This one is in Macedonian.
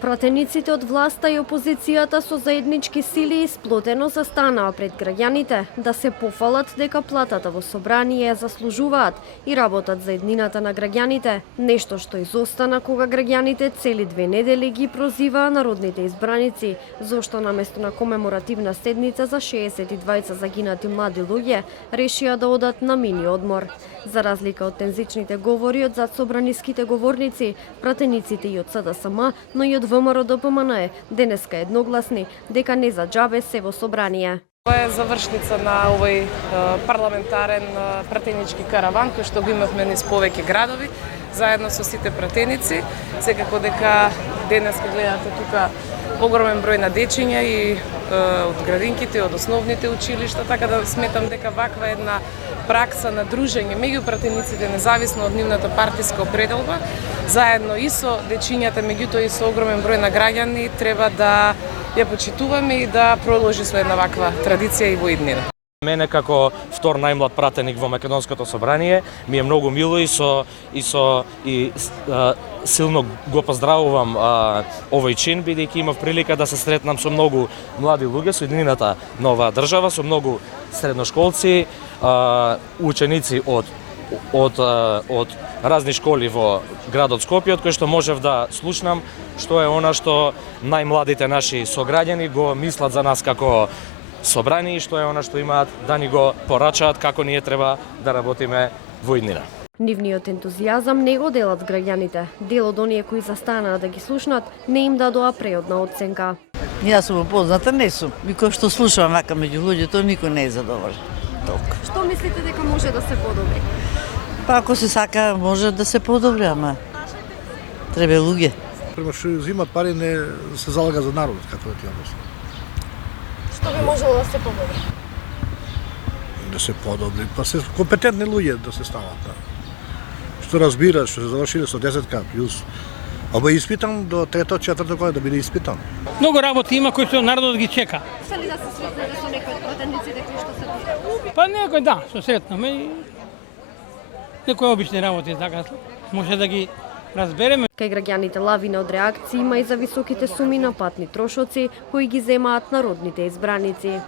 Пратениците од власта и опозицијата со заеднички сили сплотено застанаа пред граѓаните да се пофалат дека платата во собрание ја заслужуваат и работат за еднината на граѓаните, нешто што изостана кога граѓаните цели 2 недели ги прозиваа народните избраници, зошто наместо на комеморативна седница за 62 загинати млади луѓе решија да одат на мини одмор. За разлика од тензичните говори од задсобраниските говорници, пратениците и од СДСМ, но и од ВМРО ДПМН денеска едногласни дека не за џабе се во собрание. Ова е завршница на овој парламентарен пратенички караван кој што го имавме низ повеќе градови заедно со сите пратеници. Секако дека денеска гледате тука огромен број на дечиња и од градинките, од основните училишта, така да сметам дека ваква една пракса на дружење меѓу пратениците независно од нивната партиска определба, заедно и со дечињата, меѓутоа и со огромен број на граѓани, треба да ја почитуваме и да продолжи со една ваква традиција и во иднина. Мене како втор најмлад пратеник во Македонското собрание ми е многу мило и силно го поздравувам овој чин, бидејќи имав прилика да се сретнам со многу млади луѓе со иднината на оваа држава, со многу средношколци, ученици од разни школи во градот Скопје, од кои што можев да слушнам што е она што најмладите наши сограѓани го мислат за нас како собрани и што е она што имаат да ни го порачаат како ние треба да работиме во иднина. Нивниот ентузијазам не го делат граѓаните. Дел од оние кои застанаа да ги слушнат не им дадоа преодна оценка. Јас сум позната, не сум. И кој што слушам вака меѓу луѓето, никој не е задоволен. Толку. Што мислите дека може да се подобри? Па ако се сака, може да се подобри, ама треба луѓе. Према што земат пари не се залага за народот, како да ти обяснам. Што би можело да се подобри? Да се подобри, па се компетентни луѓе да се стават. Да. Што разбираш, што се завршиле со 10 плюс. Оба испитан до 3-4 година да биде испитан. Многу работи има кои што народот ги чека. Се ли да се сретнете со некој од пратениците кои што се тука? Па некој да, се сретнаме и некои обични работи, така може да ги разбереме. Кај граѓаните лавина од реакции има и за високите суми на патни трошоци кои ги земаат народните избраници.